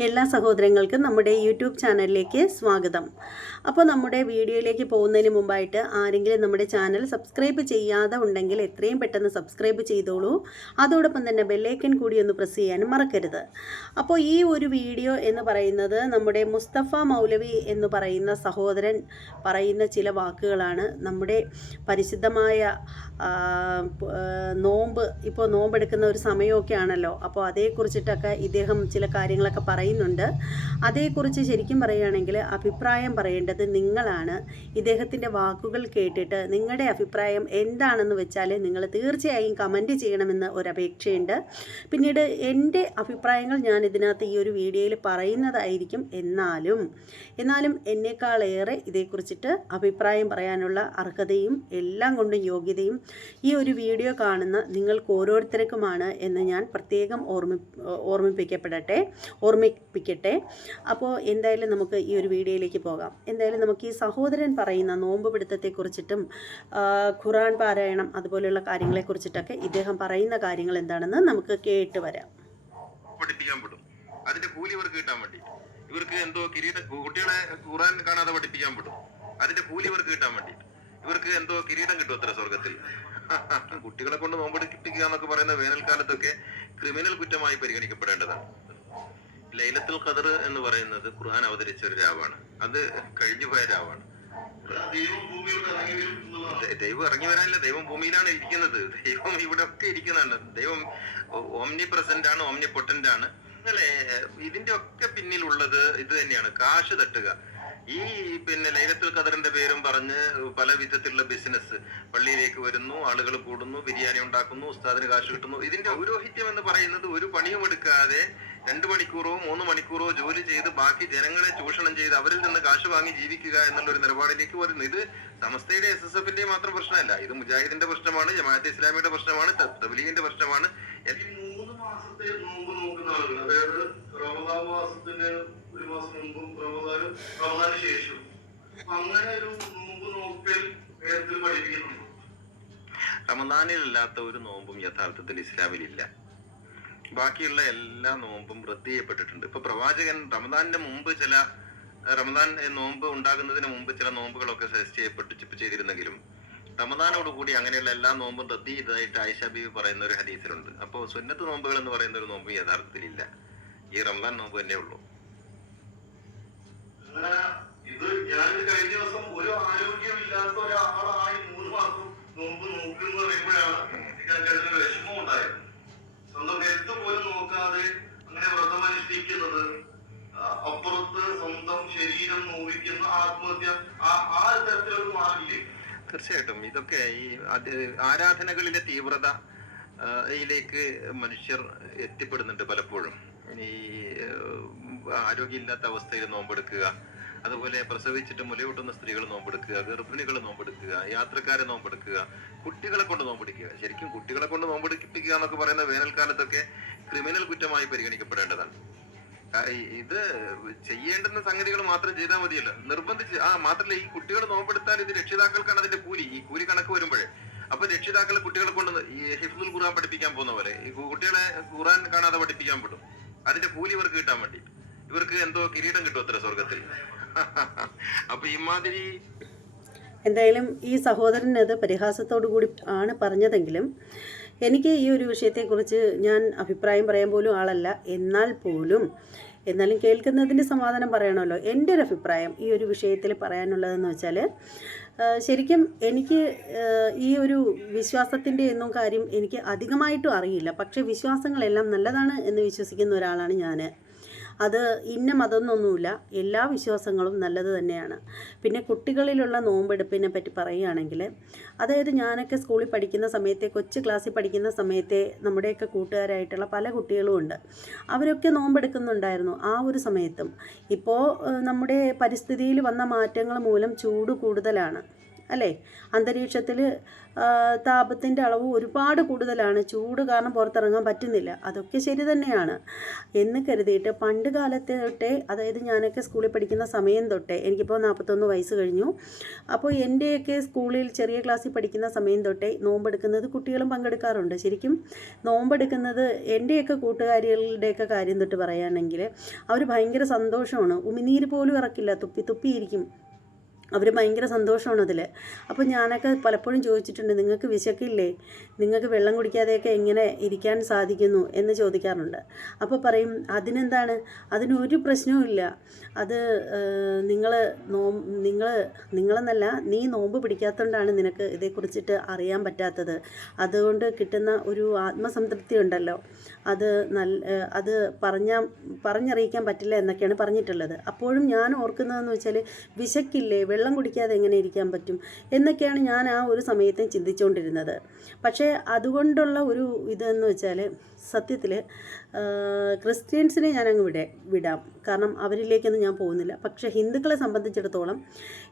എല്ലാ സഹോദരങ്ങൾക്കും നമ്മുടെ യൂട്യൂബ് ചാനലിലേക്ക് സ്വാഗതം. അപ്പോൾ നമ്മുടെ വീഡിയോയിലേക്ക് പോകുന്നതിന് മുമ്പായിട്ട് ആരെങ്കിലും നമ്മുടെ ചാനൽ സബ്സ്ക്രൈബ് ചെയ്യാതെ ഉണ്ടെങ്കിൽ എത്രയും പെട്ടെന്ന് സബ്സ്ക്രൈബ് ചെയ്തോളൂ. അതോടൊപ്പം തന്നെ ബെല്ലൈക്കൻ കൂടി ഒന്ന് പ്രസ് ചെയ്യാനും മറക്കരുത്. അപ്പോൾ ഈ ഒരു വീഡിയോ എന്ന് പറയുന്നത് നമ്മുടെ മുസ്തഫ മൗലവി എന്ന് പറയുന്ന സഹോദരൻ പറയുന്ന ചില വാക്കുകളാണ്. നമ്മുടെ പരിശുദ്ധമായ നോമ്പ് ഇപ്പോൾ നോമ്പ് ഇപ്പോൾ നോമ്പെടുക്കുന്ന ഒരു സമയമൊക്കെ ആണല്ലോ അപ്പോൾ അതേക്കുറിച്ചിട്ടൊക്കെ ഇദ്ദേഹം ചില കാര്യങ്ങളൊക്കെ പറയുന്നുണ്ട്. അതേക്കുറിച്ച് ശരിക്കും പറയുകയാണെങ്കിൽ അഭിപ്രായം പറയേണ്ടത് നിങ്ങളാണ്. ഇദ്ദേഹത്തിന്റെ വാക്കുകൾ കേട്ടിട്ട് നിങ്ങളുടെ അഭിപ്രായം എന്താണെന്ന് വെച്ചാൽ നിങ്ങൾ തീർച്ചയായും കമന്റ് ചെയ്യണമെന്ന് ഒരപേക്ഷയുണ്ട്. പിന്നീട് എന്റെ അഭിപ്രായങ്ങൾ ഞാൻ ഇതിനകത്ത് ഈ ഒരു വീഡിയോയിൽ പറയുന്നതായിരിക്കും എന്നാലും എന്നാലും എന്നേക്കാളേറെ ഇതേക്കുറിച്ചിട്ട് അഭിപ്രായം പറയാനുള്ള അർഹതയും എല്ലാം കൊണ്ടും യോഗ്യതയും ഈ ഒരു വീഡിയോ കാണുന്ന നിങ്ങൾക്ക് ഓരോരുത്തർക്കുമാണ് എന്ന് ഞാൻ പ്രത്യേകം ഓർമ്മി ഓർമ്മിപ്പിക്കപ്പെടട്ടെ. ഓർമ്മിപ്പിക്കട്ടെ അപ്പോൾ എന്തായാലും നമുക്ക് ഈ ഒരു വീഡിയോയിലേക്ക് പോകാം. എന്തായാലും നമുക്ക് ഈ സഹോദരൻ പറയുന്ന നോമ്പ് പിടുത്തത്തെക്കുറിച്ചിട്ടും കുറിച്ചിട്ടും ഖുറാൻ പാരായണം അതുപോലെയുള്ള കാര്യങ്ങളെക്കുറിച്ചിട്ടൊക്കെ ഇദ്ദേഹം പറയുന്ന കാര്യങ്ങൾ എന്താണെന്ന് നമുക്ക് കേട്ട് വരാം. അതിന്റെ കൂലി ഇവർക്ക് കിട്ടാൻ വേണ്ടി. ഇവർക്ക് എന്തോ കിരീട കുട്ടികളെ ഖുറാൻ കാണാതെ പഠിപ്പിക്കാൻ പറ്റും അതിന്റെ കൂലി ഇവർക്ക് കിട്ടാൻ വേണ്ടി. ഇവർക്ക് എന്തോ കിരീടം കിട്ടും അത്ര സ്വർഗത്തിൽ കുട്ടികളെ കൊണ്ട് നോമ്പെടുപ്പിക്കുക എന്നൊക്കെ പറയുന്ന വേനൽക്കാലത്തൊക്കെ ക്രിമിനൽ കുറ്റമായി പരിഗണിക്കപ്പെടേണ്ടതാണ്. ലൈലത്തുൽ ഖദർ എന്ന് പറയുന്നത് ഖുർആൻ അവതരിച്ച ഒരു രാവാണ്. അത് കഴിഞ്ഞു പോയ രാവാണ്. ദൈവം ഇറങ്ങി വരാനില്ല. ദൈവം ഭൂമിയിലാണ് ഇരിക്കുന്നത്. ദൈവം ഇവിടെ ഒക്കെ ഇരിക്കുന്നതാണ് ദൈവം ഓംനി പ്രസന്റ് ആണ് ഓംനി പൊട്ടന്റ് ആണ്. നിങ്ങളെ ഇതിന്റെ ഒക്കെ പിന്നിലുള്ളത് ഇത് തന്നെയാണ്. കാശ് തട്ടുക. ഈ പിന്നെ ലൈലത്തുൽ ഖദറിന്റെ പേരും പറഞ്ഞ് പല വിധത്തിലുള്ള ബിസിനസ് പള്ളിയിലേക്ക് വരുന്നു ആളുകൾ കൂടുന്നു ബിരിയാണി ഉണ്ടാക്കുന്നു ഉസ്താദിന് കാശ് കിട്ടുന്നു. ഇതിന്റെ ഔരോഹിത്യം എന്ന് പറയുന്നത് ഒരു പണിയും എടുക്കാതെ രണ്ടു മണിക്കൂറോ മൂന്ന് മണിക്കൂറോ ജോലി ചെയ്ത് ബാക്കി ജനങ്ങളെ ചൂഷണം ചെയ്ത് അവരിൽ നിന്ന് കാശ് വാങ്ങി ജീവിക്കുക എന്നുള്ള ഒരു നിലപാടിലേക്ക് വരുന്നു. ഇത് സമസ്തയുടെ എസ് എസ് എഫിന്റെ മാത്രം പ്രശ്നമല്ല. ഇത് മുജാഹിദിന്റെ പ്രശ്നമാണ് ജമാഅത്തെ ഇസ്ലാമിയുടെ പ്രശ്നമാണ് തബ്ലീഗിന്റെ പ്രശ്നമാണ്. മൂന്ന് മാസത്തെ നോമ്പ് നോക്കുന്ന ആളുകൾ അതായത് റമദാൻ മാസത്തിന് ഒരു മാസം മുമ്പും റമദാനും റമദാന് ശേഷം അങ്ങനെ ഒരു നോമ്പ് നോക്കൽ വേദത്തിൽ പഠിപ്പിക്കുന്നുണ്ടോ? റമദാനിലല്ലാത്ത ഒരു നോമ്പും യഥാർത്ഥത്തിൽ ഇസ്ലാമിലില്ല. ബാക്കിയുള്ള എല്ലാ നോമ്പും റദ്ദ് ചെയ്യപ്പെട്ടിട്ടുണ്ട്. ഇപ്പൊ പ്രവാചകൻ റമദാനിന്റെ മുമ്പ് ചില റമദാൻ നോമ്പ് ഉണ്ടാകുന്നതിന് മുമ്പ് ചില നോമ്പുകളൊക്കെ സജസ്റ്റ് ചെയ്യപ്പെട്ട് ചെയ്തിരുന്നെങ്കിലും റമദാനോട് കൂടി അങ്ങനെയുള്ള എല്ലാ നോമ്പും റദ്ദ് ചെയ്തതായിട്ട് ആയിഷ ബീവി പറയുന്ന ഒരു ഹദീസിലുണ്ട്. അപ്പോൾ സുന്നത്ത് നോമ്പുകൾ എന്ന് പറയുന്ന ഒരു നോമ്പ് യഥാർത്ഥത്തിൽ ഇല്ല ഈ റമദാൻ നോമ്പ് തന്നെ ഉള്ളൂ. ഇത് ഞാൻ കഴിഞ്ഞ ദിവസം ഒരു ആരോഗ്യമില്ലാത്ത ഒരാളായി മൂന്ന് മാസം നോമ്പ് നോക്കുന്ന അതിന് വിഷമം ഉണ്ടായത് സ്വന്തം ഹെൽത്ത് പോലും നോക്കാതെ അങ്ങനെ വ്രതം അനുഷ്ഠിക്കുന്നത് ആ, അപ്പുറത്ത് സ്വന്തം ശരീരം നോവിക്കുന്ന ആത്മഹത്യ ആ ആ ഒരു തരത്തിലൊരു മാറില്ലേ തീർച്ചയായിട്ടും. ഇതൊക്കെ ഈ ആരാധനകളിലെ തീവ്രത യിലേക്ക് മനുഷ്യർ എത്തിപ്പെടുന്നുണ്ട് പലപ്പോഴും. ഈ ആരോഗ്യമില്ലാത്ത അവസ്ഥയിൽ നോമ്പെടുക്കുക അതുപോലെ പ്രസവിച്ചിട്ട് മുലയൂട്ടുന്ന സ്ത്രീകൾ നോമ്പെടുക്കുക ഗർഭിണികൾ നോമ്പെടുക്കുക യാത്രക്കാരെ നോമ്പെടുക്കുക കുട്ടികളെ കൊണ്ട് നോമ്പെടുക്കുക. ശരിക്കും കുട്ടികളെ കൊണ്ട് നോമ്പെടുപ്പിക്കുക എന്നൊക്കെ പറയുന്ന വേനൽക്കാലത്തൊക്കെ ക്രിമിനൽ കുറ്റമായി പരിഗണിക്കപ്പെടേണ്ടതാണ്. ഇത് ചെയ്യേണ്ടുന്ന സംഗതികൾ മാത്രം ചെയ്താൽ മതിയല്ലോ. നിർബന്ധിച്ച് ആ മാത്രമല്ല ഈ കുട്ടികൾ നോമ്പെടുത്താൽ ഇത് രക്ഷിതാക്കൾക്കാണ് അതിന്റെ കൂലി. ഈ കൂലി കണക്ക് വരുമ്പോഴേ. അപ്പൊ രക്ഷിതാക്കൾ കുട്ടികളെ കൊണ്ട് ഈ ഹിഫ്ദുൽ ഖുർആൻ പഠിപ്പിക്കാൻ പോകുന്ന പോലെ ഈ കുട്ടികളെ ഖുർആൻ കാണാതെ പഠിപ്പിക്കാൻ പെടും. അതിന്റെ കൂലി ഇവർക്ക് കിട്ടാൻ വേണ്ടി. ഇവർക്ക് എന്തോ കിരീടം കിട്ടും അത്ര സ്വർഗത്തിൽ അപ്പൊ ഇമാതിരി എന്തായാലും ഈ സഹോദരൻ അത് പരിഹാസത്തോടു കൂടി ആണ് പറഞ്ഞതെങ്കിലും എനിക്ക് ഈ ഒരു വിഷയത്തെക്കുറിച്ച് ഞാൻ അഭിപ്രായം പറയാൻ പോലും ആളല്ല. എന്നാൽ പോലും എന്നാലും കേൾക്കുന്നതിന്റെ സമാധാനം പറയണമല്ലോ. എന്റെ ഒരു അഭിപ്രായം ഈ ഒരു വിഷയത്തിൽ പറയാനുള്ളതെന്ന് വെച്ചാൽ ശരിക്കും എനിക്ക് ഈ ഒരു വിശ്വാസത്തിന്റെ ഒന്നും കാര്യം എനിക്ക് അധികമായിട്ടും അറിയില്ല. പക്ഷേ വിശ്വാസങ്ങളെല്ലാം നല്ലതാണ് എന്ന് വിശ്വസിക്കുന്ന ഒരാളാണ് ഞാൻ. അത് ഇന്ന മതമെന്നൊന്നുമില്ല എല്ലാ വിശ്വാസങ്ങളും നല്ലത് തന്നെയാണ്. പിന്നെ കുട്ടികളിലുള്ള നോമ്പെടുപ്പിനെ പറ്റി പറയുകയാണെങ്കിൽ അതായത് ഞാനൊക്കെ സ്കൂളിൽ പഠിക്കുന്ന സമയത്തെ കൊച്ചു ക്ലാസ്സിൽ പഠിക്കുന്ന സമയത്തെ നമ്മുടെയൊക്കെ കൂട്ടുകാരായിട്ടുള്ള പല കുട്ടികളും ഉണ്ട്. അവരൊക്കെ നോമ്പെടുക്കുന്നുണ്ടായിരുന്നു ആ ഒരു സമയത്തും. ഇപ്പോൾ നമ്മുടെ പരിസ്ഥിതിയിൽ വന്ന മാറ്റങ്ങൾ മൂലം ചൂട് കൂടുതലാണ്. അല്ലേ? അന്തരീക്ഷത്തിൽ താപത്തിന്റെ അളവ് ഒരുപാട് കൂടുതലാണ്. ചൂട് കാരണം പുറത്തിറങ്ങാൻ പറ്റുന്നില്ല. അതൊക്കെ ശരി തന്നെയാണ്. എന്ന് കരുതിയിട്ട് പണ്ട് കാലത്തെ തൊട്ടേ അതായത് ഞാനൊക്കെ സ്കൂളിൽ പഠിക്കുന്ന സമയം തൊട്ടേ എനിക്കിപ്പോൾ നാൽപ്പത്തൊന്ന് വയസ്സ് കഴിഞ്ഞു. അപ്പോൾ എന്റെയൊക്കെ സ്കൂളിൽ ചെറിയ ക്ലാസ്സിൽ പഠിക്കുന്ന സമയം തൊട്ടേ നോമ്പെടുക്കുന്നത് കുട്ടികളും പങ്കെടുക്കാറുണ്ട്. ശരിക്കും നോമ്പെടുക്കുന്നത് എന്റെയൊക്കെ കൂട്ടുകാരികളുടെയൊക്കെ കാര്യം തൊട്ട് പറയുകയാണെങ്കിൽ അവർ ഭയങ്കര സന്തോഷമാണ്. ഉമിനീര് പോലും ഇറക്കില്ല. തുപ്പി തുപ്പിയിരിക്കും. അവർ ഭയങ്കര സന്തോഷമാണ് അതിൽ അപ്പോൾ ഞാനൊക്കെ പലപ്പോഴും ചോദിച്ചിട്ടുണ്ട് നിങ്ങൾക്ക് വിശക്കില്ലേ? നിങ്ങൾക്ക് വെള്ളം കുടിക്കാതെയൊക്കെ എങ്ങനെ ഇരിക്കാൻ സാധിക്കുന്നു? എന്ന് ചോദിക്കാറുണ്ട്. അപ്പോൾ പറയും അതിനെന്താണ്? അതിനൊരു പ്രശ്നവും ഇല്ല. അത് നിങ്ങൾ നോ നിങ്ങൾ നിങ്ങളെന്നല്ല നീ നോമ്പ് പിടിക്കാത്തതുകൊണ്ടാണ് നിനക്ക് ഇതേക്കുറിച്ചിട്ട് അറിയാൻ പറ്റാത്തത്. അതുകൊണ്ട് കിട്ടുന്ന ഒരു ആത്മസംതൃപ്തി ഉണ്ടല്ലോ. അത് നല്ല അത് പറഞ്ഞ പറഞ്ഞറിയിക്കാൻ പറ്റില്ല എന്നൊക്കെയാണ് പറഞ്ഞിട്ടുള്ളത്. അപ്പോഴും ഞാൻ ഓർക്കുന്നതെന്ന് വെച്ചാൽ വിശക്കില്ലേ? വെള്ളം കുടിക്കാതെ എങ്ങനെ ഇരിക്കാൻ പറ്റും എന്നൊക്കെയാണ് ഞാൻ ആ ഒരു സമയത്ത് ചിന്തിച്ചുകൊണ്ടിരുന്നത്. പക്ഷേ അതുകൊണ്ടുള്ള ഒരു ഇതെന്ന് വെച്ചാൽ സത്യത്തിൽ ക്രിസ്ത്യൻസിനെ ഞാനങ്ങ് വിടേ വിടാം. കാരണം അവരിലേക്കൊന്നും ഞാൻ പോകുന്നില്ല. പക്ഷേ ഹിന്ദുക്കളെ സംബന്ധിച്ചിടത്തോളം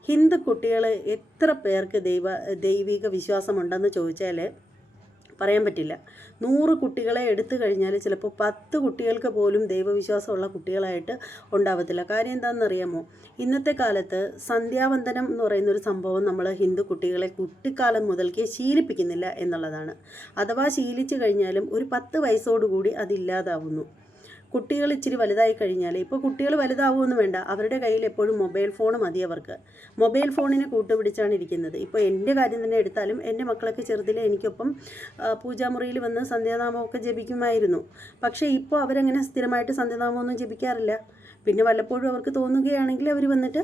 ഹിന്ദു കുട്ടികൾ എത്ര പേർക്ക് ദൈവ ദൈവിക വിശ്വാസമുണ്ടെന്ന് ചോദിച്ചാൽ പറയാൻ പറ്റില്ല. നൂറ് കുട്ടികളെ എടുത്തു കഴിഞ്ഞാൽ ചിലപ്പോൾ പത്ത് കുട്ടികൾക്ക് പോലും ദൈവവിശ്വാസമുള്ള കുട്ടികളായിട്ട് ഉണ്ടാവത്തില്ല. കാര്യം എന്താണെന്നറിയാമോ? ഇന്നത്തെ കാലത്ത് സന്ധ്യാവന്ദനം എന്ന് പറയുന്ന ഒരു സംഭവം നമ്മൾ ഹിന്ദു കുട്ടികളെ കുട്ടിക്കാലം മുതൽക്കേ ശീലിപ്പിക്കുന്നില്ല എന്നുള്ളതാണ്. അഥവാ ശീലിച്ചു കഴിഞ്ഞാലും ഒരു പത്ത് വയസ്സോടുകൂടി അതില്ലാതാവുന്നു. കുട്ടികൾ ഇച്ചിരി വലുതായി കഴിഞ്ഞാൽ ഇപ്പോൾ കുട്ടികൾ വലുതാവുമെന്ന് വേണ്ട. അവരുടെ കയ്യിൽ എപ്പോഴും മൊബൈൽ ഫോൺ മതി അവർക്ക്. മൊബൈൽ ഫോണിനെ കൂട്ടുപിടിച്ചാണ് ഇരിക്കുന്നത്. ഇപ്പോൾ എന്റെ കാര്യം തന്നെ എടുത്താലും എന്റെ മക്കളൊക്കെ ചെറുതിലെ എനിക്കൊപ്പം പൂജാമുറിയിൽ വന്ന് സന്ധ്യാനാമമൊക്കെ ജപിക്കുമായിരുന്നു. പക്ഷേ ഇപ്പോൾ അവരങ്ങനെ സ്ഥിരമായിട്ട് സന്ധ്യാനാമമൊന്നും ജപിക്കാറില്ല. പിന്നെ വല്ലപ്പോഴും അവർക്ക് തോന്നുകയാണെങ്കിൽ അവർ വന്നിട്ട്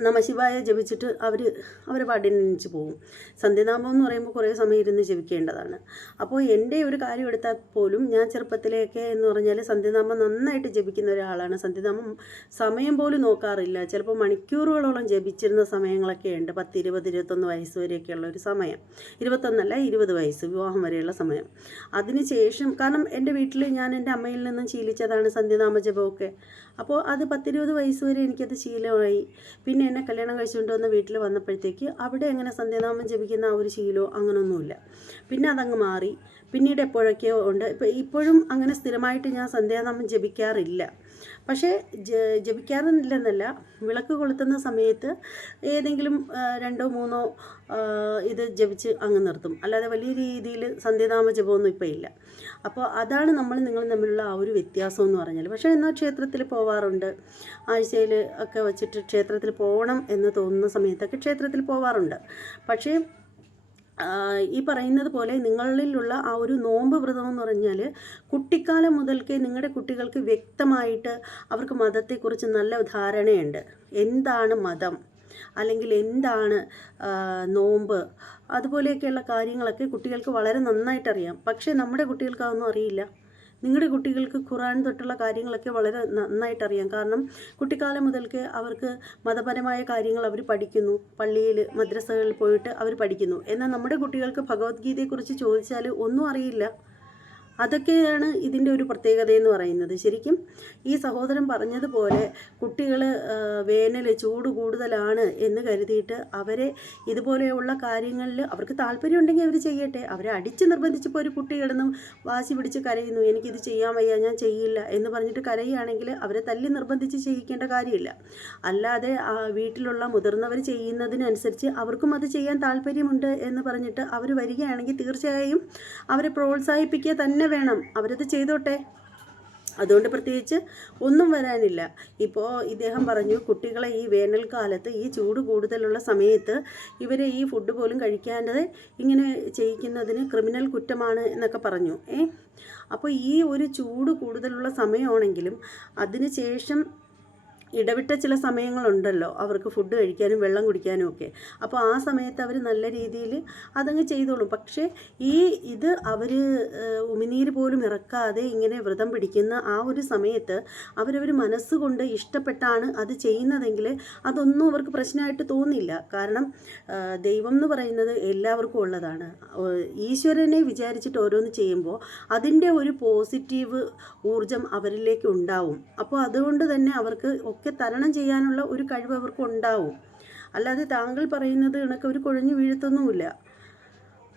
നമശിവായ ജപിച്ചിട്ട് അവർ അവർ നിന്നിച്ച് പോകും സന്ധ്യനാമം എന്ന് പറയുമ്പോൾ കുറേ സമയം ഇരുന്ന് ജപിക്കേണ്ടതാണ്. അപ്പോൾ എന്റെ ഒരു കാര്യം എടുത്താൽ പോലും ഞാൻ ചെറുപ്പത്തിലേക്ക് എന്ന് പറഞ്ഞാൽ സന്ധ്യനാമം നന്നായിട്ട് ജപിക്കുന്ന ഒരാളാണ്. സന്ധ്യനാമം സമയം പോലും നോക്കാറില്ല. ചിലപ്പോൾ മണിക്കൂറുകളോളം ജപിച്ചിരുന്ന സമയങ്ങളൊക്കെ ഉണ്ട്. പത്ത് ഇരുപത് ഇരുപത്തൊന്ന് വയസ്സ് വരെയൊക്കെയുള്ള ഒരു സമയം. ഇരുപത്തൊന്നല്ല ഇരുപത് വയസ്സ് വിവാഹം വരെയുള്ള സമയം. അതിനുശേഷം കാരണം എന്റെ വീട്ടിൽ ഞാൻ എന്റെ അമ്മയിൽ നിന്നും ശീലിച്ചതാണ് സന്ധ്യനാമ ജപമൊക്കെ. അപ്പോൾ അത് പത്തിരുപത് വയസ്സ് വരെ എനിക്കത് ശീലമായി. പിന്നെ എന്നെ കല്യാണം കഴിച്ചുകൊണ്ട് വന്ന വീട്ടിൽ വന്നപ്പോഴത്തേക്ക് അവിടെ എങ്ങനെ സന്ധ്യാനാമം ജപിക്കുന്ന ആ ഒരു ശീലമോ അങ്ങനെയൊന്നുമില്ല പിന്നെ അതങ്ങ് മാറി. പിന്നീട് എപ്പോഴൊക്കെയോ ഉണ്ട്. ഇപ്പോൾ ഇപ്പോഴും അങ്ങനെ സ്ഥിരമായിട്ട് ഞാൻ സന്ധ്യാനാമം ജപിക്കാറില്ല. പക്ഷേ ജപിക്കാറില്ലെന്നല്ല വിളക്ക് കൊളുത്തുന്ന സമയത്ത് ഏതെങ്കിലും രണ്ടോ മൂന്നോ ഇത് ജപിച്ച് അങ്ങ് നിർത്തും. അല്ലാതെ വലിയ രീതിയിൽ സന്ധ്യനാമ ജപമൊന്നും ഇപ്പോൾ ഇല്ല. അപ്പോൾ അതാണ് നമ്മൾ നിങ്ങൾ തമ്മിലുള്ള ആ ഒരു വ്യത്യാസം എന്ന് പറഞ്ഞാൽ പക്ഷേ എന്നാൽ ക്ഷേത്രത്തിൽ പോവാറുണ്ട്. ആഴ്ചയിൽ ഒക്കെ വച്ചിട്ട് ക്ഷേത്രത്തിൽ പോകണം എന്ന് തോന്നുന്ന സമയത്തൊക്കെ ക്ഷേത്രത്തിൽ പോവാറുണ്ട്. പക്ഷേ ഈ പറയുന്നത് പോലെ നിങ്ങളിലുള്ള ആ ഒരു നോമ്പ് വ്രതം എന്ന് പറഞ്ഞാൽ കുട്ടിക്കാലം മുതൽക്കേ നിങ്ങളുടെ കുട്ടികൾക്ക് വ്യക്തമായിട്ട് അവർക്ക് മതത്തെക്കുറിച്ച് നല്ല ധാരണയുണ്ട്. എന്താണ് മതം? അല്ലെങ്കിൽ എന്താണ് നോമ്പ്? അതുപോലെയൊക്കെയുള്ള കാര്യങ്ങളൊക്കെ കുട്ടികൾക്ക് വളരെ നന്നായിട്ട് അറിയാം പക്ഷേ നമ്മുടെ കുട്ടികൾക്ക് അതൊന്നും അറിയില്ല. നിങ്ങളുടെ കുട്ടികൾക്ക് ഖുറാൻ തൊട്ടുള്ള കാര്യങ്ങളൊക്കെ വളരെ നന്നായിട്ട് അറിയാം കാരണം കുട്ടിക്കാലം മുതൽക്ക് അവർക്ക് മതപരമായ കാര്യങ്ങൾ അവർ പഠിക്കുന്നു. പള്ളിയിൽ മദ്രസകളിൽ പോയിട്ട് അവർ പഠിക്കുന്നു. എന്നാൽ നമ്മുടെ കുട്ടികൾക്ക് ഭഗവത്ഗീതയെക്കുറിച്ച് ചോദിച്ചാൽ ഒന്നും അറിയില്ല. അതൊക്കെയാണ് ഇതിന്റെ ഒരു പ്രത്യേകത എന്ന് പറയുന്നത്. ശരിക്കും ഈ സഹോദരൻ പറഞ്ഞതുപോലെ കുട്ടികൾ വേനൽ ചൂട് കൂടുതലാണ് എന്ന് കരുതിയിട്ട് അവരെ ഇതുപോലെയുള്ള കാര്യങ്ങളിൽ അവർക്ക് താല്പര്യമുണ്ടെങ്കിൽ അവർ ചെയ്യട്ടെ. അവരെ അടിച്ച് നിർബന്ധിച്ചപ്പോൾ ഒരു കുട്ടി കിടന്ന് വാശി പിടിച്ച് കരയുന്നു. എനിക്കിത് ചെയ്യാൻ വയ്യ ഞാൻ ചെയ്യില്ല എന്ന് പറഞ്ഞിട്ട് കരയുകയാണെങ്കിൽ അവരെ തല്ലി നിർബന്ധിച്ച് ചെയ്യിക്കേണ്ട കാര്യമില്ല. അല്ലാതെ ആ വീട്ടിലുള്ള മുതിർന്നവർ ചെയ്യുന്നതിനനുസരിച്ച് അവർക്കും അത് ചെയ്യാൻ താല്പര്യമുണ്ട് എന്ന് പറഞ്ഞിട്ട് അവർ വരികയാണെങ്കിൽ തീർച്ചയായും അവരെ പ്രോത്സാഹിപ്പിക്കുക തന്നെ വേണം. അവരത് ചെയ്തോട്ടെ. അതുകൊണ്ട് പ്രത്യേകിച്ച് ഒന്നും വരാനില്ല. ഇപ്പോൾ ഇദ്ദേഹം പറഞ്ഞു കുട്ടികളെ ഈ വേനൽക്കാലത്ത് ഈ ചൂട് കൂടുതലുള്ള സമയത്ത് ഇവരെ ഈ ഫുഡ് പോലും കഴിക്കാതെ ഇങ്ങനെ ചെയ്യിക്കുന്നതിന് ക്രിമിനൽ കുറ്റമാണ് എന്നൊക്കെ പറഞ്ഞു. ഏ? അപ്പോൾ ഈ ഒരു ചൂട് കൂടുതലുള്ള സമയമാണെങ്കിലും അതിന് ശേഷം ഇടവിട്ട ചില സമയങ്ങളുണ്ടല്ലോ. അവർക്ക് ഫുഡ് കഴിക്കാനും വെള്ളം കുടിക്കാനും ഒക്കെ. അപ്പോൾ ആ സമയത്ത് അവർ നല്ല രീതിയിൽ അതങ്ങ് ചെയ്തോളും. പക്ഷേ ഈ ഇത് അവർ ഉമിനീര് പോലും ഇറക്കാതെ ഇങ്ങനെ വ്രതം പിടിക്കുന്ന ആ ഒരു സമയത്ത് അവരവർ മനസ്സുകൊണ്ട് ഇഷ്ടപ്പെട്ടാണ് അത് ചെയ്യുന്നതെങ്കിൽ അതൊന്നും അവർക്ക് പ്രശ്നമായിട്ട് തോന്നില്ല. കാരണം ദൈവം എന്ന് പറയുന്നത് എല്ലാവർക്കും ഉള്ളതാണ്. ഈശ്വരനെ വിചാരിച്ചിട്ട് ഓരോന്ന് ചെയ്യുമ്പോൾ അതിന്റെ ഒരു പോസിറ്റീവ് ഊർജം അവരിലേക്ക് ഉണ്ടാവും. അപ്പോൾ അതുകൊണ്ട് തന്നെ അവർക്ക് ഒക്കെ തരണം ചെയ്യാനുള്ള ഒരു കഴിവ് അവർക്ക് ഉണ്ടാവും അല്ലാതെ താങ്കൾ പറയുന്നത് കണക്ക് ഒരു കുഴഞ്ഞു വീഴത്തൊന്നുമില്ല.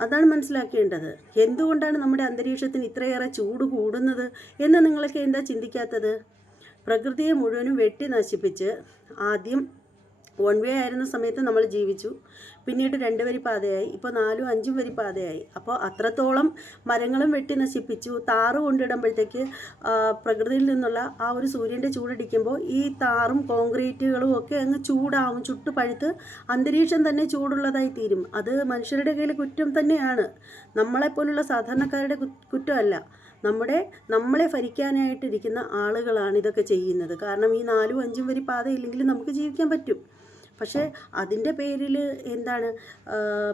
അതാണ് മനസ്സിലാക്കേണ്ടത്. എന്തുകൊണ്ടാണ് നമ്മുടെ അന്തരീക്ഷത്തിന് ഇത്രയേറെ ചൂട് കൂടുന്നത്? എന്ന് നിങ്ങളൊക്കെ എന്താ ചിന്തിക്കാത്തത്? പ്രകൃതിയെ മുഴുവനും വെട്ടി നശിപ്പിച്ച് ആദ്യം വൺ വേ ആയിരുന്ന സമയത്ത് നമ്മൾ ജീവിച്ചു. പിന്നീട് രണ്ട് വരി പാതയായി ഇപ്പോൾ നാലും അഞ്ചും വരി പാതയായി. അപ്പോൾ അത്രത്തോളം മരങ്ങളും വെട്ടി നശിപ്പിച്ചു. താറ് കൊണ്ടിടുമ്പോഴത്തേക്ക് പ്രകൃതിയിൽ നിന്നുള്ള ആ ഒരു സൂര്യന്റെ ചൂടടിക്കുമ്പോൾ ഈ താറും കോൺക്രീറ്റുകളും ഒക്കെ അങ്ങ് ചൂടാവും. ചുട്ടു പഴുത്ത് അന്തരീക്ഷം തന്നെ ചൂടുള്ളതായി തീരും. അത് മനുഷ്യരുടെ കയ്യിൽ കുറ്റം തന്നെയാണ്. നമ്മളെപ്പോലുള്ള സാധാരണക്കാരുടെ കുറ്റമല്ല. നമ്മുടെ നമ്മളെ ഭരിക്കാനായിട്ടിരിക്കുന്ന ആളുകളാണ് ഇതൊക്കെ ചെയ്യുന്നത്. കാരണം ഈ നാലും അഞ്ചും വരി പാതയില്ലെങ്കിൽ നമുക്ക് ജീവിക്കാൻ പറ്റും. പക്ഷേ അതിന്റെ പേരിൽ എന്താണ്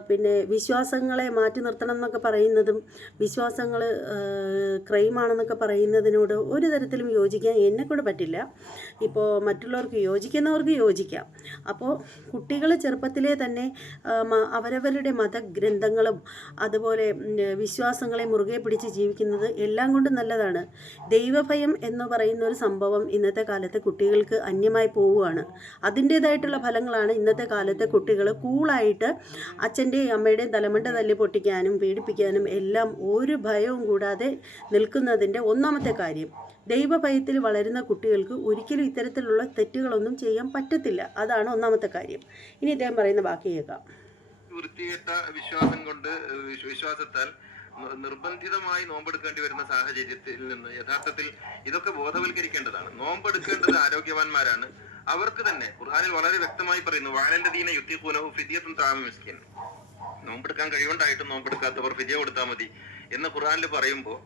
പിന്നെ വിശ്വാസങ്ങളെ മാറ്റി നിർത്തണം എന്നൊക്കെ പറയുന്നതും വിശ്വാസങ്ങൾ ക്രൈമാണെന്നൊക്കെ പറയുന്നതിനോട് ഒരു തരത്തിലും യോജിക്കാൻ എന്നെക്കൊണ്ട് പറ്റില്ല. ഇപ്പോൾ മറ്റുള്ളവർക്ക് യോജിക്കുന്നവർക്ക് യോജിക്കാം. അപ്പോൾ കുട്ടികൾ ചെറുപ്പത്തിലെ തന്നെ അവരവരുടെ മതഗ്രന്ഥങ്ങളും അതുപോലെ വിശ്വാസങ്ങളെ മുറുകെ പിടിച്ച് ജീവിക്കുന്നത് എല്ലാം കൊണ്ടും നല്ലതാണ്. ദൈവഭയം എന്ന് പറയുന്ന ഒരു സംഭവം ഇന്നത്തെ കാലത്ത് കുട്ടികൾക്ക് അന്യമായി പോവുകയാണ്. അതിന്റേതായിട്ടുള്ള ഫലങ്ങളാണ് ഇന്നത്തെ കാലത്തെ കുട്ടികൾ കൂളായിട്ട് അച്ഛന്റെയും അമ്മയുടെയും തലമുണ്ട തല്ലി പൊട്ടിക്കാനും പീഡിപ്പിക്കാനും എല്ലാം ഒരു ഭയവും കൂടാതെ നിൽക്കുന്നതിന്റെ ഒന്നാമത്തെ കാര്യം. ദൈവഭയത്തിൽ വളരുന്ന കുട്ടികൾക്ക് ഒരിക്കലും ഇത്തരത്തിലുള്ള തെറ്റുകളൊന്നും ചെയ്യാൻ പറ്റത്തില്ല. അതാണ് ഒന്നാമത്തെ കാര്യം. ഇനി ഇദ്ദേഹം പറയുന്ന ബാക്കി കേൾക്കാം. വൃത്തികെട്ട വിശ്വാസം കൊണ്ട് വിശ്വാസത്താൽ നിർബന്ധിതമായി നോമ്പെടുക്കേണ്ടി വരുന്ന സാഹചര്യത്തിൽ നിന്ന് യഥാർത്ഥത്തിൽ ഇതൊക്കെ ബോധവൽക്കരിക്കേണ്ടതാണ്. നോമ്പെടുക്കേണ്ടത് ആരോഗ്യവാന്മാരാണ്. അവർക്ക് തന്നെ ഖുർആനിൽ വളരെ വ്യക്തമായി പറയുന്നു വാലന്റെ ദീന യുത്തിഖൂനഹു ഫിദിയത്തും താമ മിസ്കിൻ. നോമ്പെടുക്കാൻ കഴിവുണ്ടായിട്ടും നോമ്പെടുക്കാത്തവർ ഫിദിയ കൊടുത്താൽ മതി എന്ന് ഖുർആനിൽ പറയുമ്പോൾ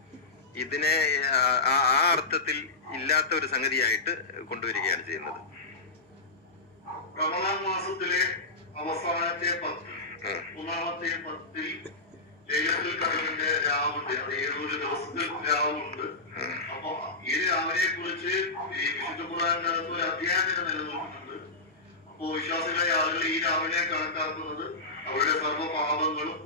ഇതിനെ ആ അർത്ഥത്തിൽ ഇല്ലാത്ത ഒരു സംഗതിയായിട്ട് കൊണ്ടുവരികയാണ് ചെയ്യുന്നത്. റമദാൻ മാസത്തിലെ അവസാനത്തെ പത്ത്. മൂന്നാമത്തെ പത്തിൽ ലൈലത്തുൽ കടലിന്റെ രാവുണ്ട്. അത് ഏതൊരു ദിവസത്തിൽ രാവുണ്ട്. അപ്പൊ രാവിനെ കുറിച്ച് അകത്ത് ഒരു അധ്യായം തന്നെ നിലനിൽക്കുന്നുണ്ട് അപ്പോ വിശ്വാസികളായ ആളുകൾ ഈ രാവിലെ കണക്കാക്കുന്നത് അവരുടെ സർവ പാപങ്ങളും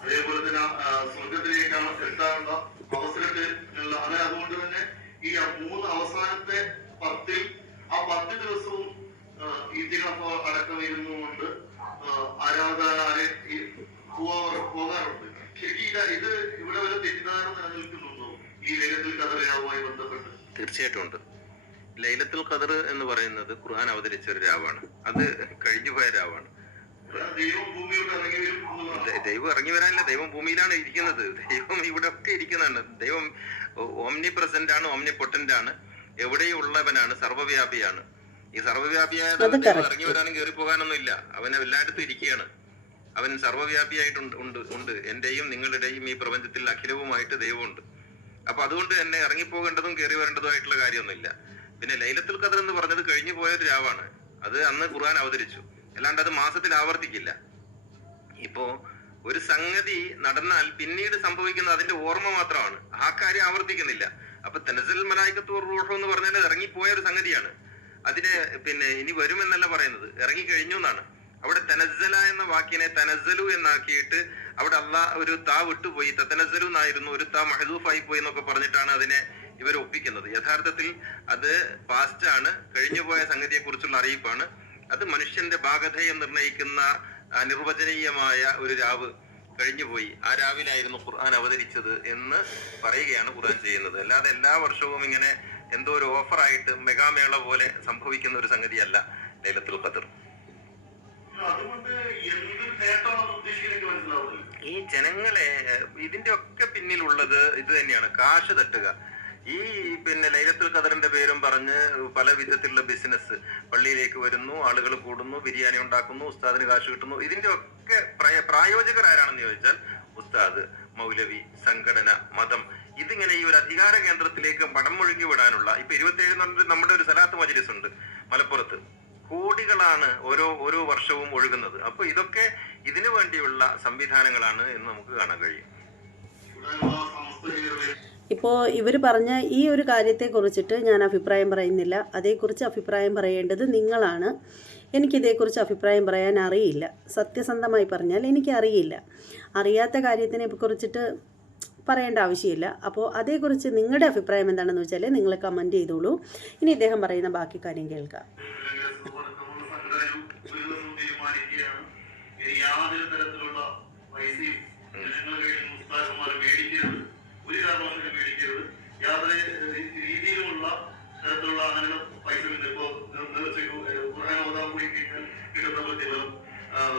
അതേപോലെ തന്നെ സ്വർഗത്തിലേക്കാണ് എത്താനുള്ള അവസരത്തിലുള്ള അങ്ങനെ അതുകൊണ്ട് തന്നെ ഈ മൂന്ന് അവസാനത്തെ പത്തിൽ ആ പത്ത് ദിവസവും ഈത്തിനൊപ്പം അടക്കം ഇരുന്നുകൊണ്ട് ആരാധനാരെ പോകാറുണ്ട്. ശരിക്കും ഇത് ഇവിടെ വരെ തെറ്റിദ്ധാരണ നിലനിൽക്കുന്നുണ്ടോ ഈ ലൈലത്തിൽ ബന്ധപ്പെട്ട്. തീർച്ചയായിട്ടും ഉണ്ട്. ലൈലത്തുൽ ഖദർ എന്ന് പറയുന്നത് ഖുർആൻ അവതരിച്ച ഒരു രാവാണ്. അത് കഴിഞ്ഞു പോയ രാവാണ്. ദൈവം ഇറങ്ങി വരാനില്ല. ദൈവം ഭൂമിയിലാണ് ഇരിക്കുന്നത്. ദൈവം ഇവിടെ ഒക്കെ ഇരിക്കുന്നതാണ് ദൈവം ഓംനി പ്രസന്റ് ആണ് ഓംനി പൊട്ടന്റ് ആണ്. എവിടെയുള്ളവനാണ്? സർവവ്യാപിയാണ് ഈ സർവവ്യാപിയായ ദൈവം ഇറങ്ങി വരാനും കയറി പോകാനൊന്നും ഇല്ല അവൻ എല്ലായിടത്തും ഇരിക്കുകയാണ്. അവൻ സർവവ്യാപിയായിട്ടുണ്ട് ഉണ്ട് ഉണ്ട്. എന്റെയും നിങ്ങളുടെയും ഈ പ്രപഞ്ചത്തിൽ അഖിലവുമായിട്ട് ദൈവമുണ്ട്. അപ്പൊ അതുകൊണ്ട് തന്നെ ഇറങ്ങിപ്പോകേണ്ടതും കയറി വരേണ്ടതുമായിട്ടുള്ള കാര്യമൊന്നുമില്ല. പിന്നെ ലൈലത്തുൽ ഖദർ എന്ന് പറഞ്ഞത് കഴിഞ്ഞു പോയ ഒരു രാവാണ്. അത് അന്ന് ഖുർആൻ അവതരിച്ചു. അല്ലാണ്ട് അത് മാസത്തിൽ ആവർത്തിക്കില്ല. ഇപ്പോ ഒരു സംഗതി നടന്നാൽ പിന്നീട് സംഭവിക്കുന്നത് അതിന്റെ ഓർമ്മ മാത്രമാണ്. ആ കാര്യം ആവർത്തിക്കുന്നില്ല. അപ്പൊ തെനസൽ മലായിക്കത്തൂർ റൂഹോ എന്ന് പറഞ്ഞാൽ ഇറങ്ങിപ്പോയ ഒരു സംഗതിയാണ്. അതിന് പിന്നെ ഇനി വരുമെന്നല്ല പറയുന്നത്. ഇറങ്ങി കഴിഞ്ഞു എന്നാണ്. അവിടെ തനസ്സല എന്ന വാക്കിനെ തനസ്സലു എന്നാക്കിയിട്ട് അവിടെ അള്ളാ ഒരു താ വിട്ടുപോയി. തനസ്സലു എന്നായിരുന്നു. ഒരു താ മഹദൂഫായി പോയി എന്നൊക്കെ പറഞ്ഞിട്ടാണ് അതിനെ ഇവർ ഒപ്പിക്കുന്നത്. യഥാർത്ഥത്തിൽ അത് പാസ്റ്റ് ആണ്. കഴിഞ്ഞുപോയ സംഗതിയെ കുറിച്ചുള്ള അറിയിപ്പാണ്. അത് മനുഷ്യന്റെ ഭാഗധേയം നിർണയിക്കുന്ന നിർവചനീയമായ ഒരു രാവ് കഴിഞ്ഞുപോയി. ആ രാവിലായിരുന്നു ഖുർആൻ അവതരിച്ചത് എന്ന് പറയുകയാണ് ഖുർആൻ ചെയ്യുന്നത്. അല്ലാതെ എല്ലാ വർഷവും ഇങ്ങനെ എന്തോ ഒരു ഓഫറായിട്ട് മെഗാമേള പോലെ സംഭവിക്കുന്ന ഒരു സംഗതിയല്ല ലൈലത്തുൽ ഖദർ അതുകൊണ്ട് എന്ത് നേട്ടമാണെന്ന് ഉദ്ദേശിക്കുന്നത് എനിക്ക് മനസ്സിലാവുന്നില്ല ഈ ജനങ്ങളെ ഇതിന്റെ ഒക്കെ പിന്നിലുള്ളത് ഇത് തന്നെയാണ് കാശ് തട്ടുക. ഈ പിന്നെ ലൈലത്തുൽ ഖദറിന്റെ പേരും പറഞ്ഞ് പല വിധത്തിലുള്ള ബിസിനസ് പള്ളിയിലേക്ക് വരുന്നു ആളുകൾ കൂടുന്നു ബിരിയാണി ഉണ്ടാക്കുന്നു ഉസ്താദിന് കാശ് കിട്ടുന്നു. ഇതിന്റെ ഒക്കെ പ്രായ- പ്രായോജകർ ആരാണെന്ന് ചോദിച്ചാൽ ഉസ്താദ് മൗലവി സംഘടന മതം. ഇതിങ്ങനെ ഈ ഒരു അധികാര കേന്ദ്രത്തിലേക്ക് പണം മുഴുകി വിടാനുള്ള ഇപ്പൊ ഇരുപത്തി ഏഴ് നമ്മുടെ ഒരു സലാത്ത് മജലിസ് ഉണ്ട് മലപ്പുറത്ത്. കോടികളാണ് ഓരോ ഓരോ വർഷവും ഒഴുകുന്നത്. അപ്പൊ ഇതൊക്കെ ഇതിനു വേണ്ടിയുള്ള സംവിധാനങ്ങളാണ് എന്ന് നമുക്ക് കാണാൻ കഴിയും. ഇപ്പോൾ ഇവർ പറഞ്ഞ ഈ ഒരു കാര്യത്തെക്കുറിച്ചിട്ട് ഞാൻ അഭിപ്രായം പറയുന്നില്ല. അതേക്കുറിച്ച് അഭിപ്രായം പറയേണ്ടത് നിങ്ങളാണ്. എനിക്കിതേക്കുറിച്ച് അഭിപ്രായം പറയാൻ അറിയില്ല. സത്യസന്ധമായി പറഞ്ഞാൽ എനിക്കറിയില്ല. അറിയാത്ത കാര്യത്തിനെ കുറിച്ചിട്ട് പറയേണ്ട ആവശ്യമില്ല. അപ്പോൾ അതേക്കുറിച്ച് നിങ്ങളുടെ അഭിപ്രായം എന്താണെന്ന് വെച്ചാൽ നിങ്ങൾ കമന്റ് ചെയ്തോളൂ. ഇനി ഇദ്ദേഹം പറയുന്ന ബാക്കി കാര്യം കേൾക്കാം. ഒരു ദിവസം തീരുമാനിക്കുകയാണ്. യാതൊരു തരത്തിലുള്ള പൈസയും ജനങ്ങളുടെ കയ്യിൽ നിന്ന് മേടിക്കരുത്. ഒരു കാരണവശാലും മേടിക്കരുത്. യാതൊരു രീതിയിലുമുള്ള തരത്തിലുള്ള അങ്ങനെ പൈസ ഇപ്പോ നേർച്ചയ്ക്ക് ഖുർആൻ ഓതാൻ പോയി കഴിഞ്ഞാൽ കിട്ടുന്ന പ്രതിഫലം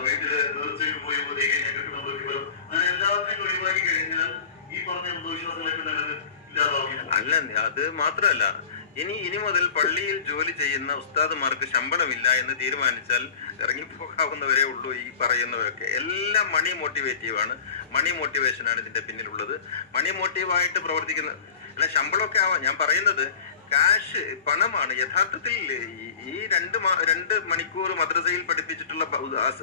വീട്ടിൽ നേർച്ചയ്ക്ക് പോയി ഓതി കഴിഞ്ഞാൽ കിട്ടുന്ന പ്രതിഫലം. അങ്ങനെ എല്ലാത്തിനും ഒഴിവാക്കി കഴിഞ്ഞാൽ ഈ പറഞ്ഞ അന്ധവിശ്വാസങ്ങളൊക്കെ നിലനിൽ ഇല്ലാതാവില്ല അല്ല അത് മാത്രമല്ല. ഇനി ഇനി മുതൽ പള്ളിയിൽ ജോലി ചെയ്യുന്ന ഉസ്താദുമാർക്ക് ശമ്പളമില്ല എന്ന് തീരുമാനിച്ചാൽ ഇറങ്ങിപ്പോകാവുന്നവരേ ഉള്ളൂ ഈ പറയുന്നവരൊക്കെ. എല്ലാം മണി മോട്ടിവേറ്റീവ് ആണ്. മണി മോട്ടിവേഷൻ ആണ് ഇതിന്റെ പിന്നിലുള്ളത്. മണി മോട്ടീവായിട്ട് പ്രവർത്തിക്കുന്ന അല്ല ശമ്പളമൊക്കെ ആവാം. ഞാൻ പറയുന്നത് കാശ് പണമാണ്. യഥാർത്ഥത്തിൽ ഈ- രണ്ട് രണ്ട് മണിക്കൂർ മദ്രസയിൽ പഠിപ്പിച്ചിട്ടുള്ള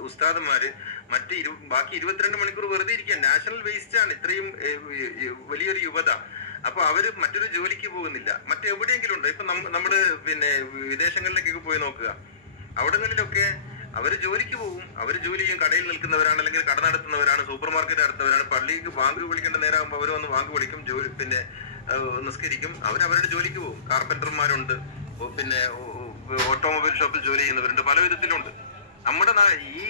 ഉസ്താദന്മാര് മറ്റ് ഇരു ബാക്കി ഇരുപത്തിരണ്ട് മണിക്കൂർ വെറുതെ ഇരിക്കാൻ. നാഷണൽ വേസ്റ്റ് ആണ് ഇത്രയും വലിയൊരു യുവത. അപ്പൊ അവർ മറ്റൊരു ജോലിക്ക് പോകുന്നില്ല. മറ്റെവിടെയെങ്കിലും ഉണ്ടോ? ഇപ്പൊ നമ്മ- നമ്മൾ പിന്നെ വിദേശങ്ങളിലേക്കൊക്കെ പോയി നോക്കുക. അവിടങ്ങളിലൊക്കെ അവർ ജോലിക്ക് പോകും. അവർ ജോലി ചെയ്യും. കടയിൽ നിൽക്കുന്നവരാണ് അല്ലെങ്കിൽ കട നടത്തുന്നവരാണ്. Super market നടത്തുന്നവരാണ്. പള്ളിക്ക് വാങ്ങി വിളിക്കേണ്ട നേരമാകുമ്പോൾ അവർ വന്ന് ബാങ്ക് വിളിക്കും. ജോലി പിന്നെ നിസ്കരിക്കും. അവർ അവരുടെ ജോലിക്ക് പോകും. കാർപ്പന്റർമാരുണ്ട് പിന്നെ ഓട്ടോമൊബൈൽ ഷോപ്പിൽ ജോലി ചെയ്യുന്നവരുണ്ട്. പല വിധത്തിലുണ്ട്. നമ്മുടെ ഈ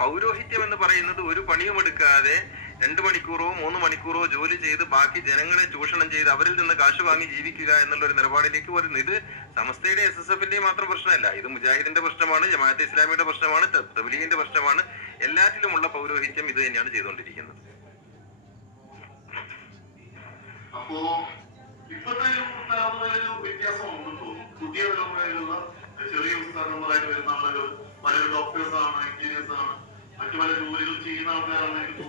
പൗരോഹിത്യം എന്ന് പറയുന്നത് ഒരു പണിയും എടുക്കാതെ രണ്ട് മണിക്കൂറോ മൂന്ന് മണിക്കൂറോ ജോലി ചെയ്ത് ബാക്കി ജനങ്ങളെ ചൂഷണം ചെയ്ത് അവരിൽ നിന്ന് കാശ് വാങ്ങി ജീവിക്കുക എന്നുള്ള ഒരു നിലപാടിലേക്ക് വരുന്നു. ഇത് സമസ്തയുടെ എസ് എസ് എഫിന്റെയും മാത്രം പ്രശ്നമല്ല. ഇത് മുജാഹിദിന്റെ പ്രശ്നമാണ് ജമാഅത്ത് ഇസ്ലാമിയുടെ പ്രശ്നമാണ് തബ്ലീഗിന്റെ പ്രശ്നമാണ്. എല്ലാറ്റിലുമുള്ള പൗരോഹിത്യം ഇത് തന്നെയാണ് ചെയ്തുകൊണ്ടിരിക്കുന്നത്. അപ്പോ ഇപ്പത്തെ ഒരു തലമുറയിലൊരു വ്യത്യാസം ഉണ്ടെന്ന് തോന്നുന്നു പുതിയ തലമുറയിലുള്ള ചെറിയ ഉസ്താദന്മാരായിട്ട് വരുന്ന ആളുകൾ പലരും ഡോക്ടേഴ്സ് ആണ് എഞ്ചിനീയേഴ്സ് ആണ് മറ്റു പല ജോലികൾ ചെയ്യുന്ന ആൾക്കാരാണ് എനിക്ക്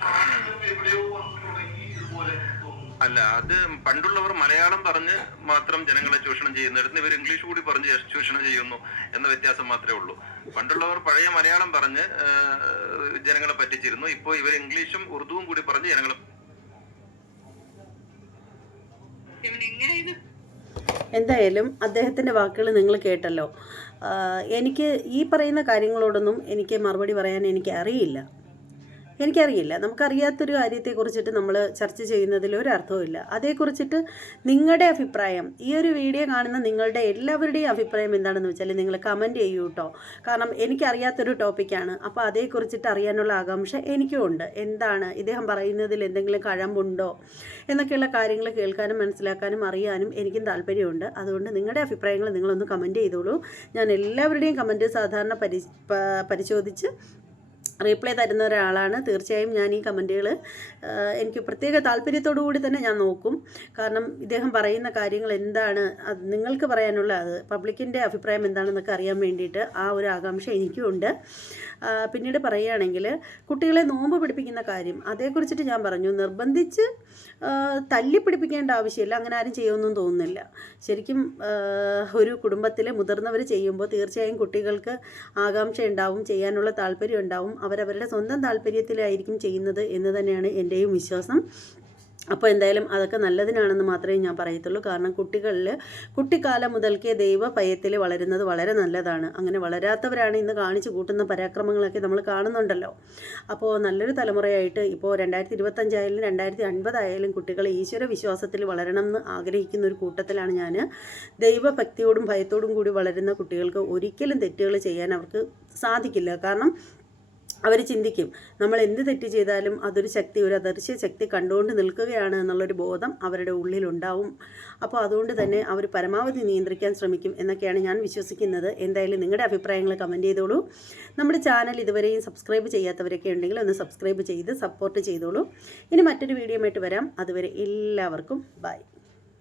പ്രായം എവിടെയോ വന്നു തുടങ്ങി ഇതുപോലെ തോന്നുന്നു. അല്ല അത് പണ്ടുള്ളവർ മലയാളം പറഞ്ഞ് മാത്രം ജനങ്ങളെ ചൂഷണം ചെയ്യുന്നിടത്ത് ഇവർ ഇംഗ്ലീഷ് കൂടി പറഞ്ഞ് ചൂഷണം ചെയ്യുന്നു എന്ന വ്യത്യാസം മാത്രമേ ഉള്ളൂ. പണ്ടുള്ളവർ പഴയ മലയാളം പറഞ്ഞ് ജനങ്ങളെ പറ്റിച്ചിരുന്നു. ഇപ്പോൾ ഇവർ ഇംഗ്ലീഷും ഉറുദുവും കൂടി പറഞ്ഞ് ജനങ്ങളെ എന്തായാലും അദ്ദേഹത്തിന്റെ വാക്കുകൾ നിങ്ങൾ കേട്ടല്ലോ. എനിക്ക് ഈ പറയുന്ന കാര്യങ്ങളോടൊന്നും എനിക്ക് മറുപടി പറയാൻ എനിക്ക് അറിയില്ല. എനിക്കറിയില്ല. നമുക്കറിയാത്തൊരു കാര്യത്തെക്കുറിച്ചിട്ട് നമ്മൾ ചർച്ച ചെയ്യുന്നതിൽ ഒരു അർത്ഥവുമില്ല അതേക്കുറിച്ചിട്ട് നിങ്ങളുടെ അഭിപ്രായം ഈ ഒരു വീഡിയോ കാണുന്ന നിങ്ങളുടെ എല്ലാവരുടെയും അഭിപ്രായം എന്താണെന്ന് വെച്ചാൽ നിങ്ങൾ കമന്റ് ചെയ്യൂ കേട്ടോ കാരണം എനിക്കറിയാത്തൊരു ടോപ്പിക്കാണ്. അപ്പോൾ അതേക്കുറിച്ചിട്ട് അറിയാനുള്ള ആകാംക്ഷ എനിക്കും ഉണ്ട്. എന്താണ്? ഇദ്ദേഹം പറയുന്നതിൽ എന്തെങ്കിലും കഴമ്പുണ്ടോ? എന്നൊക്കെയുള്ള കാര്യങ്ങൾ കേൾക്കാനും മനസ്സിലാക്കാനും അറിയാനും എനിക്കും താല്പര്യമുണ്ട്. അതുകൊണ്ട് നിങ്ങളുടെ അഭിപ്രായങ്ങൾ നിങ്ങളൊന്ന് കമന്റ് ചെയ്തോളൂ. ഞാൻ എല്ലാവരുടെയും കമന്റ് സാധാരണ പരി പരിശോധിച്ച് റീപ്ലൈ തരുന്ന ഒരാളാണ്. തീർച്ചയായും ഞാൻ ഈ കമന്റുകൾ എനിക്ക് പ്രത്യേക താല്പര്യത്തോടു കൂടി തന്നെ ഞാൻ നോക്കും. കാരണം ഇദ്ദേഹം പറയുന്ന കാര്യങ്ങൾ എന്താണ് അത് നിങ്ങൾക്ക് പറയാനുള്ള അത് പബ്ലിക്കിന്റെ അഭിപ്രായം എന്താണെന്നൊക്കെ അറിയാൻ വേണ്ടിയിട്ട് ആ ഒരു ആകാംക്ഷ എനിക്കുമുണ്ട് പിന്നീട് പറയുകയാണെങ്കിൽ കുട്ടികളെ നോമ്പ് പിടിപ്പിക്കുന്ന കാര്യം അതേക്കുറിച്ചിട്ട് ഞാൻ പറഞ്ഞു. നിർബന്ധിച്ച് തല്ലി പിടിപ്പിക്കേണ്ട ആവശ്യമില്ല. അങ്ങനെ ആരും ചെയ്യുമെന്നും തോന്നുന്നില്ല. ശരിക്കും ഒരു കുടുംബത്തിലെ മുതിർന്നവർ ചെയ്യുമ്പോൾ തീർച്ചയായും കുട്ടികൾക്ക് ആകാംക്ഷ ഉണ്ടാവും ചെയ്യാനുള്ള താല്പര്യം ഉണ്ടാവും. അവരവരുടെ സ്വന്തം താല്പര്യത്തിലായിരിക്കും ചെയ്യുന്നത് എന്ന് തന്നെയാണ് എന്റെയും വിശ്വാസം. അപ്പോൾ എന്തായാലും അതൊക്കെ നല്ലതിനാണെന്ന് മാത്രമേ ഞാൻ പറയത്തുള്ളൂ. കാരണം കുട്ടികളിൽ കുട്ടിക്കാലം മുതൽക്കേ ദൈവ ഭയത്തിൽ വളരുന്നത് വളരെ നല്ലതാണ്. അങ്ങനെ വളരാത്തവരാണ് ഇന്ന് കാണിച്ചു കൂട്ടുന്ന പരാക്രമങ്ങളൊക്കെ നമ്മൾ കാണുന്നുണ്ടല്ലോ. അപ്പോൾ നല്ലൊരു തലമുറയായിട്ട് ഇപ്പോൾ രണ്ടായിരത്തി ഇരുപത്തഞ്ചായാലും രണ്ടായിരത്തി അൻപതായാലും കുട്ടികൾ ഈശ്വര വിശ്വാസത്തിൽ വളരണം എന്ന് ആഗ്രഹിക്കുന്ന ഒരു കൂട്ടത്തിലാണ് ഞാൻ ദൈവഭക്തിയോടും ഭയത്തോടും കൂടി വളരുന്ന കുട്ടികൾക്ക് ഒരിക്കലും തെറ്റുകൾ ചെയ്യാൻ അവർക്ക് സാധിക്കില്ല. കാരണം അവർ ചിന്തിക്കും നമ്മൾ എന്ത് തെറ്റ് ചെയ്താലും അതൊരു ശക്തി ഒരു അദർശ്യ ശക്തി കണ്ടുകൊണ്ട് നിൽക്കുകയാണ് എന്നുള്ളൊരു ബോധം അവരുടെ ഉള്ളിലുണ്ടാവും. അപ്പോൾ അതുകൊണ്ട് തന്നെ അവർ പരമാവധി നിയന്ത്രിക്കാൻ ശ്രമിക്കും എന്നൊക്കെയാണ് ഞാൻ വിശ്വസിക്കുന്നത്. എന്തായാലും നിങ്ങളുടെ അഭിപ്രായങ്ങൾ കമന്റ് ചെയ്തോളൂ. നമ്മുടെ ചാനൽ ഇതുവരെയും സബ്സ്ക്രൈബ് ചെയ്യാത്തവരൊക്കെ ഉണ്ടെങ്കിൽ ഒന്ന് സബ്സ്ക്രൈബ് ചെയ്ത് സപ്പോർട്ട് ചെയ്തോളൂ. ഇനി മറ്റൊരു വീഡിയോ ആയിട്ട് വരാം. അതുവരെ എല്ലാവർക്കും ബൈ.